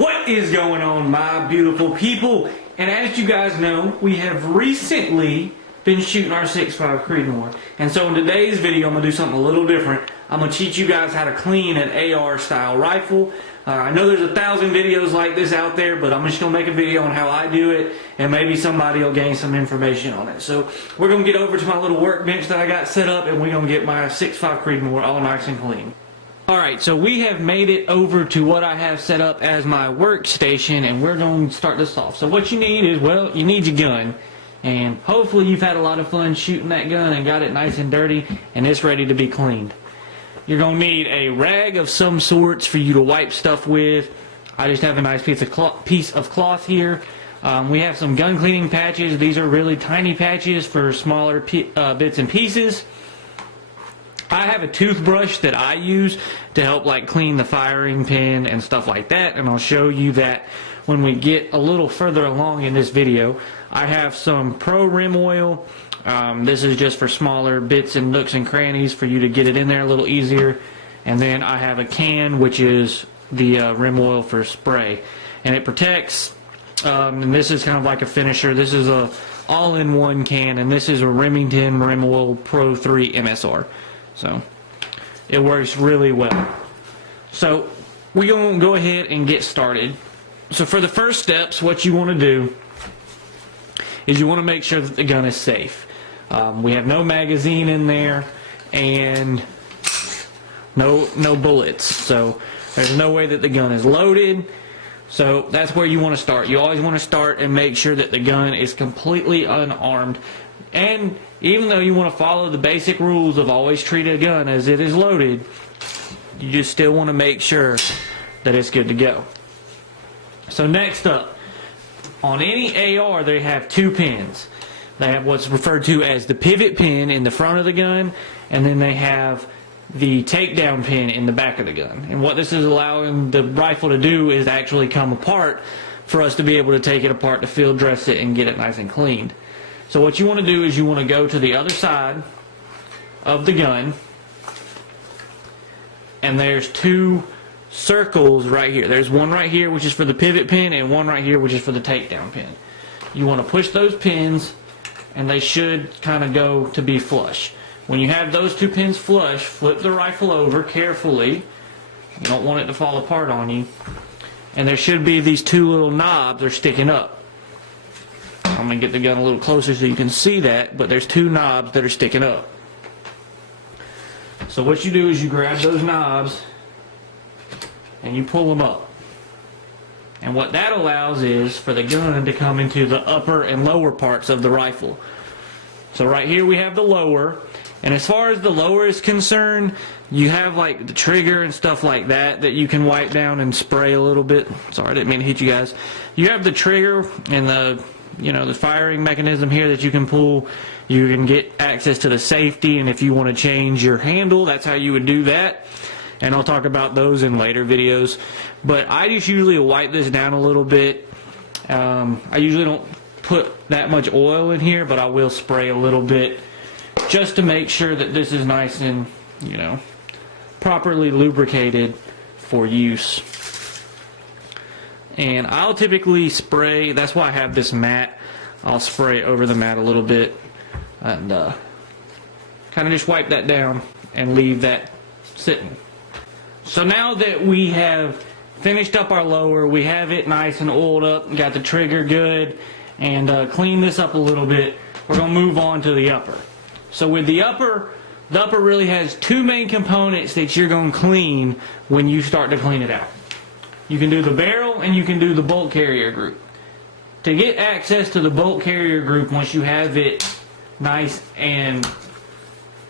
What is going on, my beautiful people? And as you guys know, we have recently been shooting our 6.5 Creedmoor. And so in today's video, I'm going to do something a little different. I'm going to teach you guys how to clean an AR style rifle. I know there's 1,000 videos like this out there, but I'm just going to make a video on how I do it, and maybe somebody will gain some information on it. So we're going to get over to my little workbench that I got set up, and we're going to get my 6.5 Creedmoor all nice and clean. Alright, so we have made it over to what I have set up as my workstation, and we're going to start this off. So what you need is, well, you need your gun. And hopefully you've had a lot of fun shooting that gun and got it nice and dirty, and it's ready to be cleaned. You're going to need a rag of some sorts for you to wipe stuff with. I just have a nice piece of cloth here. We have some gun cleaning patches. These are really tiny patches for smaller bits and pieces. I have a toothbrush that I use to help like clean the firing pin and stuff like that, and I'll show you that when we get a little further along in this video. I have some Pro Rim Oil. This is just for smaller bits and nooks and crannies for you to get it in there a little easier. And then I have a can, which is the rim oil for spray, and it protects. And this is kind of like a finisher. This is a all-in-one can, and this is a Remington Rim Oil Pro 3 MSR. So it works really well. So we're going to go ahead and get started. So for the first steps, what you want to do is you want to make sure that the gun is safe. We have no magazine in there and no bullets, so there's no way that the gun is loaded. So that's where you want to start. You always want to start and make sure that the gun is completely unarmed. And even though you want to follow the basic rules of always treat a gun as it is loaded, you just still want to make sure that it's good to go. So next up, on any AR they have two pins. They have what's referred to as the pivot pin in the front of the gun, and then they have the takedown pin in the back of the gun. And what this is allowing the rifle to do is actually come apart for us to be able to take it apart to field dress it and get it nice and cleaned. So what you want to do is you want to go to the other side of the gun, and there's two circles right here. There's one right here which is for the pivot pin, and one right here which is for the takedown pin. You want to push those pins, and they should kind of go to be flush. When you have those two pins flush, flip the rifle over carefully. You don't want it to fall apart on you. And there should be these two little knobs that are sticking up. I'm going to get the gun a little closer so you can see that, but there's two knobs that are sticking up. So what you do is you grab those knobs and you pull them up. And what that allows is for the gun to come into the upper and lower parts of the rifle. So right here we have the lower, and as far as the lower is concerned, you have like the trigger and stuff like that that you can wipe down and spray a little bit. Sorry, I didn't mean to hit you guys. You have the trigger and the the firing mechanism here that you can pull. You can get access to the safety, and if you want to change your handle, that's how you would do that. And I'll talk about those in later videos. But I just usually wipe this down a little bit. I usually don't put that much oil in here, but I will spray a little bit just to make sure that this is nice and, properly lubricated for use. And I'll typically spray, that's why I have this mat. I'll spray over the mat a little bit and kind of just wipe that down and leave that sitting. So now that we have finished up our lower, we have it nice and oiled up, got the trigger good, and clean this up a little bit, we're going to move on to the upper. So with the upper really has two main components that you're going to clean when you start to clean it out. You can do the barrel and you can do the bolt carrier group. To get access to the bolt carrier group, once you have it nice and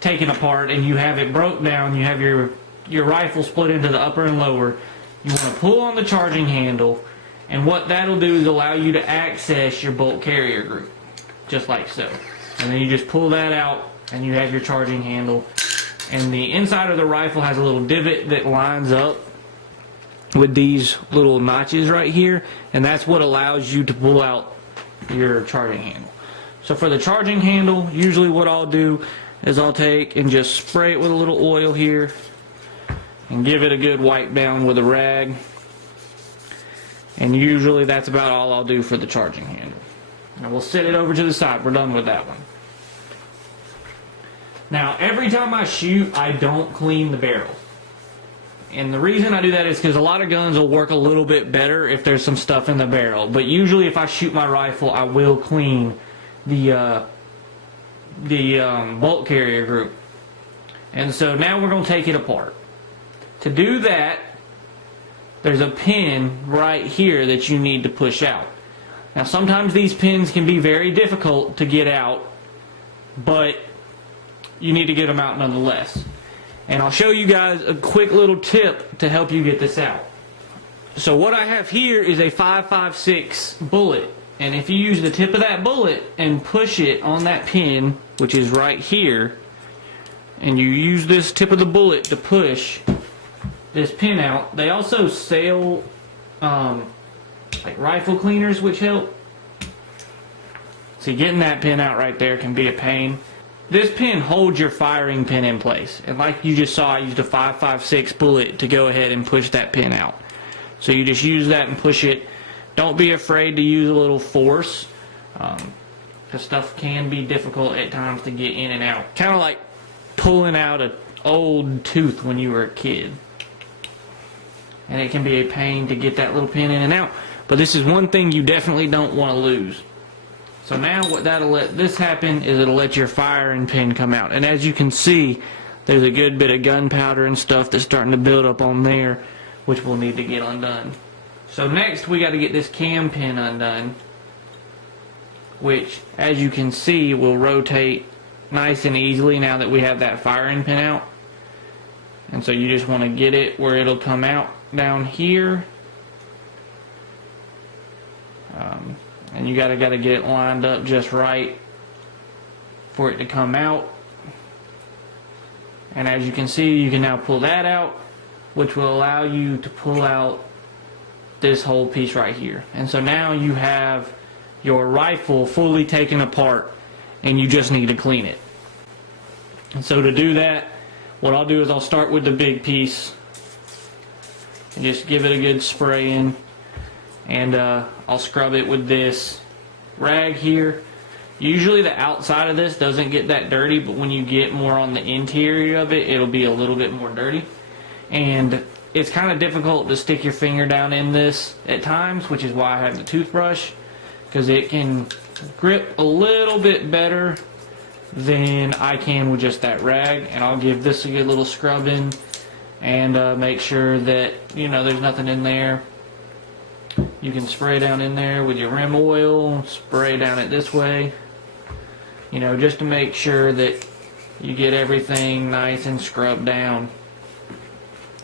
taken apart and you have it broke down, you have your rifle split into the upper and lower, you want to pull on the charging handle, and what that'll do is allow you to access your bolt carrier group, just like so. And then you just pull that out and you have your charging handle, and the inside of the rifle has a little divot that lines up with these little notches right here, and that's what allows you to pull out your charging handle. So for the charging handle, usually what I'll do is I'll take and just spray it with a little oil here and give it a good wipe down with a rag. And usually that's about all I'll do for the charging handle. Now we'll set it over to the side. We're done with that one. Now every time I shoot, I don't clean the barrel. And the reason I do that is because a lot of guns will work a little bit better if there's some stuff in the barrel. But usually if I shoot my rifle, I will clean the bolt carrier group. And so now we're going to take it apart. To do that, there's a pin right here that you need to push out. Now sometimes these pins can be very difficult to get out, but you need to get them out nonetheless. And I'll show you guys a quick little tip to help you get this out. So what I have here is a 5.56 bullet. And if you use the tip of that bullet and push it on that pin, which is right here, and you use this tip of the bullet to push this pin out. They also sell like rifle cleaners, which help. See, getting that pin out right there can be a pain. This pin holds your firing pin in place. And like you just saw, I used a 5.56 bullet to go ahead and push that pin out. So you just use that and push it. Don't be afraid to use a little force, because stuff can be difficult at times to get in and out. Kind of like pulling out an old tooth when you were a kid. And it can be a pain to get that little pin in and out. But this is one thing you definitely don't want to lose. So now what that'll let this happen is it'll let your firing pin come out. And as you can see, there's a good bit of gunpowder and stuff that's starting to build up on there, which we'll need to get undone. So next we got to get this cam pin undone, which as you can see will rotate nice and easily now that we have that firing pin out. And so you just want to get it where it'll come out down here. And you gotta get it lined up just right for it to come out. And as you can see, you can now pull that out, which will allow you to pull out this whole piece right here. And so now you have your rifle fully taken apart, and you just need to clean it. And so to do that, what I'll do is I'll start with the big piece and just give it a good spray in. And I'll scrub it with this rag here. Usually the outside of this doesn't get that dirty, but when you get more on the interior of it, it'll be a little bit more dirty. And it's kind of difficult to stick your finger down in this at times, which is why I have the toothbrush, because it can grip a little bit better than I can with just that rag. And I'll give this a good little scrub in and make sure that, you know, there's nothing in there. You can spray down in there with your rim oil, spray down it this way, you know, just to make sure that you get everything nice and scrubbed down.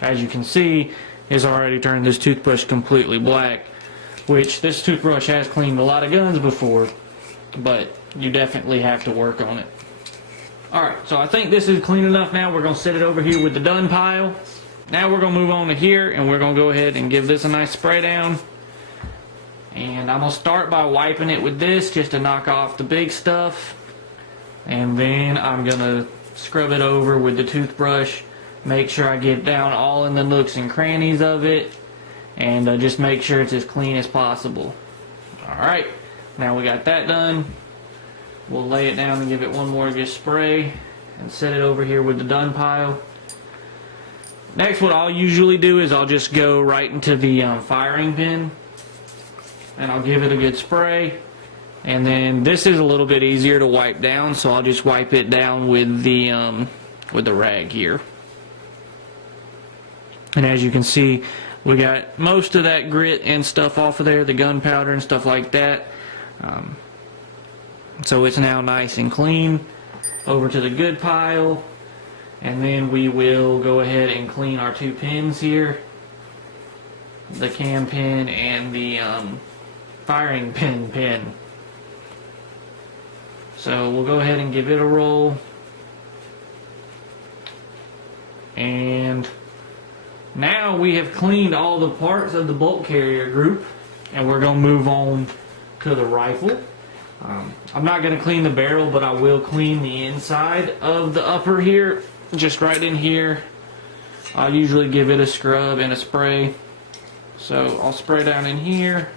As you can see, it's already turned this toothbrush completely black, which this toothbrush has cleaned a lot of guns before, but you definitely have to work on it. Alright, so I think this is clean enough now. We're going to set it over here with the done pile. Now we're going to move on to here, and we're going to go ahead and give this a nice spray down. And I'm going to start by wiping it with this just to knock off the big stuff. And then I'm going to scrub it over with the toothbrush. Make sure I get down all in the nooks and crannies of it. And just make sure it's as clean as possible. Alright, now we got that done. We'll lay it down and give it one more good spray. And set it over here with the done pile. Next, what I'll usually do is I'll just go right into the firing pin. And I'll give it a good spray. And then this is a little bit easier to wipe down, so I'll just wipe it down with the rag here. And as you can see, we got most of that grit and stuff off of there, the gunpowder and stuff like that. So it's now nice and clean. Over to the good pile. And then we will go ahead and clean our two pins here. The cam pin and the firing pin. So we'll go ahead and give it a roll. And now we have cleaned all the parts of the bolt carrier group, and we're going to move on to the rifle. I'm not going to clean the barrel, but I will clean the inside of the upper here, just right in here. I'll usually give it a scrub and a spray. So I'll spray down in here.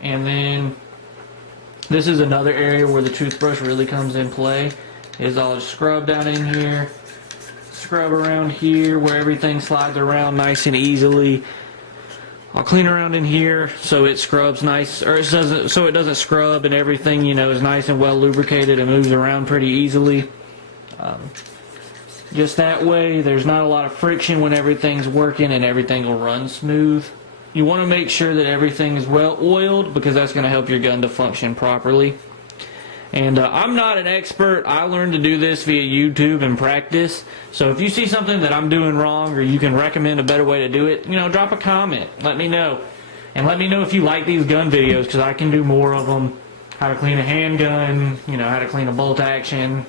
And then this is another area where the toothbrush really comes in play. Is I'll just scrub down in here, scrub around here where everything slides around nice and easily. I'll clean around in here so it scrubs nice, or it doesn't, so it doesn't scrub and everything, you know, is nice and well lubricated and moves around pretty easily. Just that way there's not a lot of friction when everything's working and everything will run smooth. You want to make sure that everything is well oiled because that's going to help your gun to function properly. And I'm not an expert. I learned to do this via YouTube and practice. So if you see something that I'm doing wrong or you can recommend a better way to do it, you know, drop a comment. Let me know. And let me know if you like these gun videos because I can do more of them. How to clean a handgun, you know, how to clean a bolt action,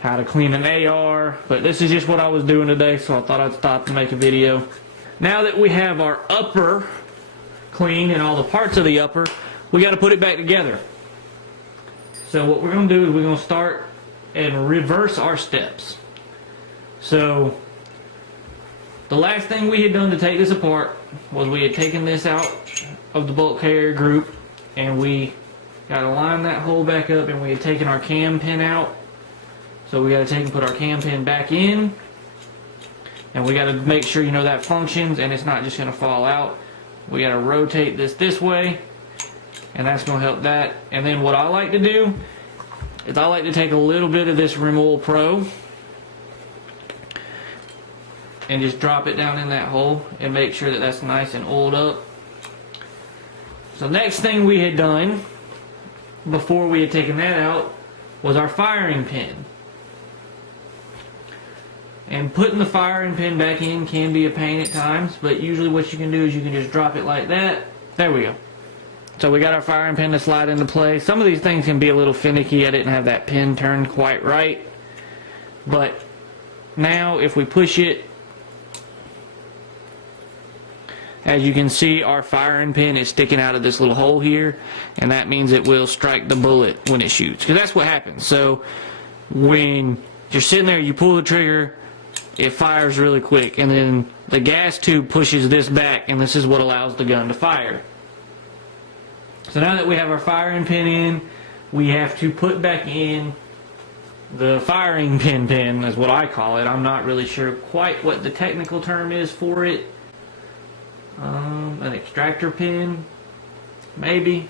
how to clean an AR. But this is just what I was doing today, so I thought I'd stop to make a video. Now that we have our upper clean and all the parts of the upper, we got to put it back together. So what we're going to do is we're going to start and reverse our steps. So the last thing we had done to take this apart was we had taken this out of the bolt carrier group and we got to line that hole back up, and we had taken our cam pin out. So we got to take and put our cam pin back in. And we got to make sure, you know, that functions and it's not just going to fall out. We got to rotate this way, and that's going to help that. And then what I like to do is I like to take a little bit of this Rim Oil Pro and just drop it down in that hole and make sure that that's nice and oiled up. So next thing we had done before we had taken that out was our firing pin. And putting the firing pin back in can be a pain at times, but usually what you can do is you can just drop it like that. There we go. So we got our firing pin to slide into place. Some of these things can be a little finicky. I didn't have that pin turned quite right. But now if we push it, as you can see, our firing pin is sticking out of this little hole here, and that means it will strike the bullet when it shoots, because that's what happens. So when you're sitting there, you pull the trigger, it fires really quick, and then the gas tube pushes this back, and this is what allows the gun to fire. So now that we have our firing pin in, we have to put back in the firing pin is what I call it. I'm not really sure quite what the technical term is for it. An extractor pin, maybe.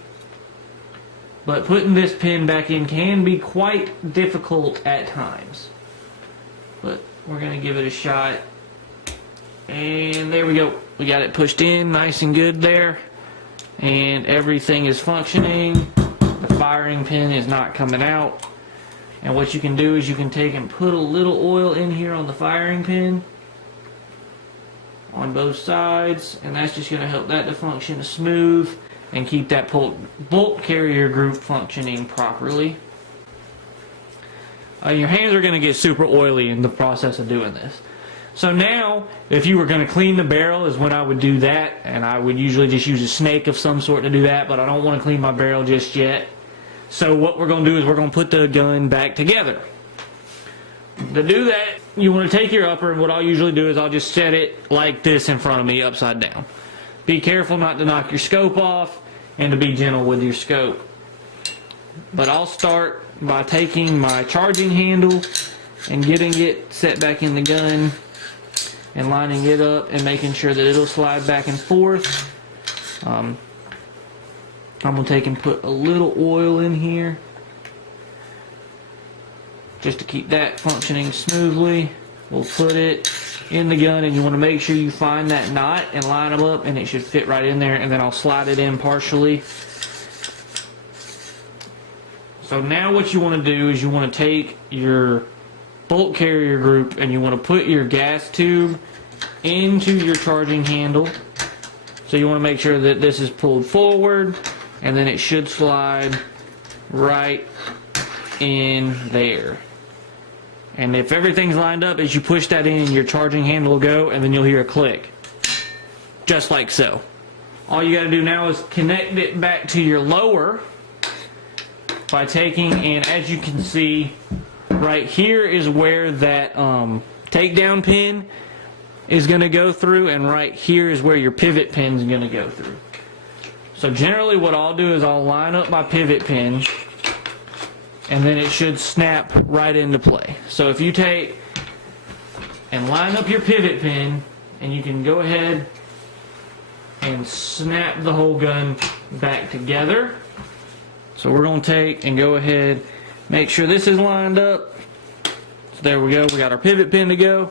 But putting this pin back in can be quite difficult at times. But we're going to give it a shot. And there we go. We got it pushed in nice and good there. And everything is functioning. The firing pin is not coming out. And what you can do is you can take and put a little oil in here on the firing pin on both sides, and that's just going to help that to function smooth and keep that bolt carrier group functioning properly. Your hands are going to get super oily in the process of doing this. So now, if you were going to clean the barrel is when I would do that, and I would usually just use a snake of some sort to do that, but I don't want to clean my barrel just yet. So what we're going to do is we're going to put the gun back together. To do that, you want to take your upper, and what I'll usually do is I'll just set it like this in front of me, upside down. Be careful not to knock your scope off, and to be gentle with your scope. But I'll start by taking my charging handle and getting it set back in the gun and lining it up and making sure that it'll slide back and forth. I'm going to take and put a little oil in here just to keep that functioning smoothly. We'll put it in the gun, and you want to make sure you find that knot and line them up, and it should fit right in there, and then I'll slide it in partially. So now what you want to do is you want to take your bolt carrier group and you want to put your gas tube into your charging handle. So you want to make sure that this is pulled forward, and then it should slide right in there. And if everything's lined up, as you push that in, your charging handle will go, and then you'll hear a click. Just like so. All you got to do now is connect it back to your lower by taking, and as you can see, right here is where that takedown pin is going to go through, and right here is where your pivot pin is going to go through. So generally what I'll do is I'll line up my pivot pin, and then it should snap right into play. So if you take and line up your pivot pin, and you can go ahead and snap the whole gun back together. So we're going to take and go ahead, make sure this is lined up. So there we go, we got our pivot pin to go.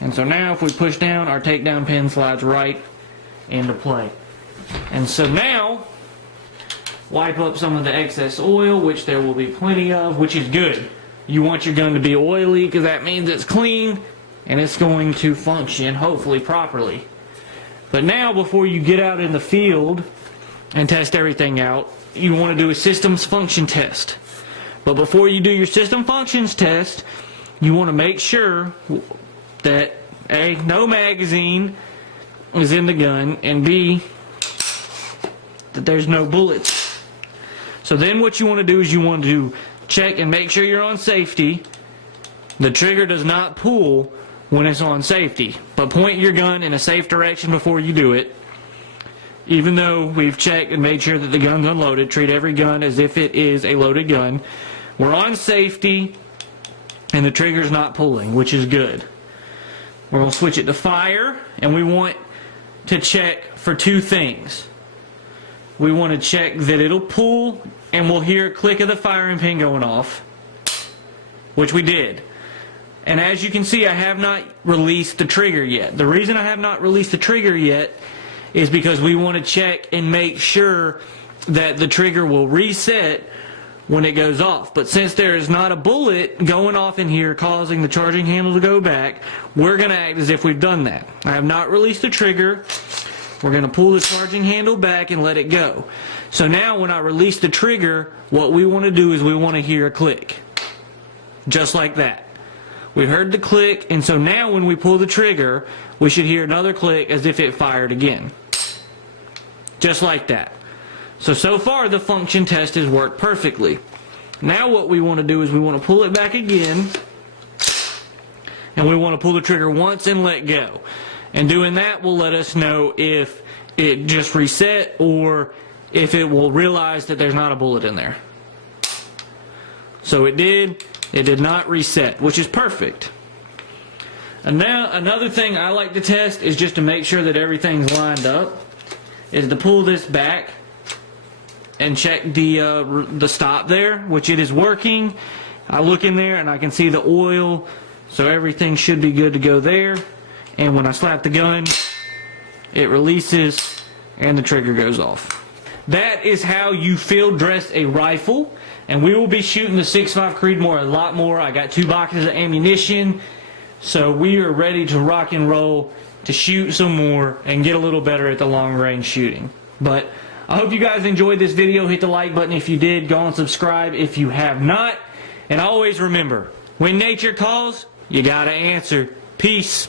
And so now if we push down, our takedown pin slides right into play. And so now, wipe up some of the excess oil, which there will be plenty of, which is good. You want your gun to be oily because that means it's clean and it's going to function, hopefully, properly. But now, before you get out in the field and test everything out, you want to do a systems function test. But before you do your system functions test, you want to make sure that A, no magazine is in the gun, and B, that there's no bullets. So then what you want to do is you want to check and make sure you're on safety. The trigger does not pull when it's on safety, but point your gun in a safe direction before you do it. Even though we've checked and made sure that the gun's unloaded, treat every gun as if it is a loaded gun. We're on safety and the trigger's not pulling, which is good. We're going to switch it to fire, and we want to check for two things. We want to check that it'll pull, and we'll hear a click of the firing pin going off, which we did. And as you can see, I have not released the trigger yet. The reason I have not released the trigger yet is because we want to check and make sure that the trigger will reset when it goes off. But since there is not a bullet going off in here causing the charging handle to go back, we're going to act as if we've done that. I have not released the trigger. We're going to pull the charging handle back and let it go. So now when I release the trigger, what we want to do is we want to hear a click. Just like that. We heard the click, and so now when we pull the trigger, we should hear another click as if it fired again. Just like that. So far the function test has worked perfectly. Now what we want to do is we want to pull it back again, and we want to pull the trigger once and let go. And doing that will let us know if it just reset or if it will realize that there's not a bullet in there. So it did. It did not reset, which is perfect. And now another thing I like to test is just to make sure that everything's lined up, is to pull this back and check the stop there, which it is working. I look in there and I can see the oil, so everything should be good to go there. And when I slap the gun, it releases and the trigger goes off. That is how you field dress a rifle. And we will be shooting the 6.5 Creedmoor a lot more. I got 2 boxes of ammunition, so we are ready to rock and roll, to shoot some more and get a little better at the long range shooting. But I hope you guys enjoyed this video. Hit the like button if you did. Go and subscribe if you have not. And always remember, when nature calls, you gotta answer. Peace.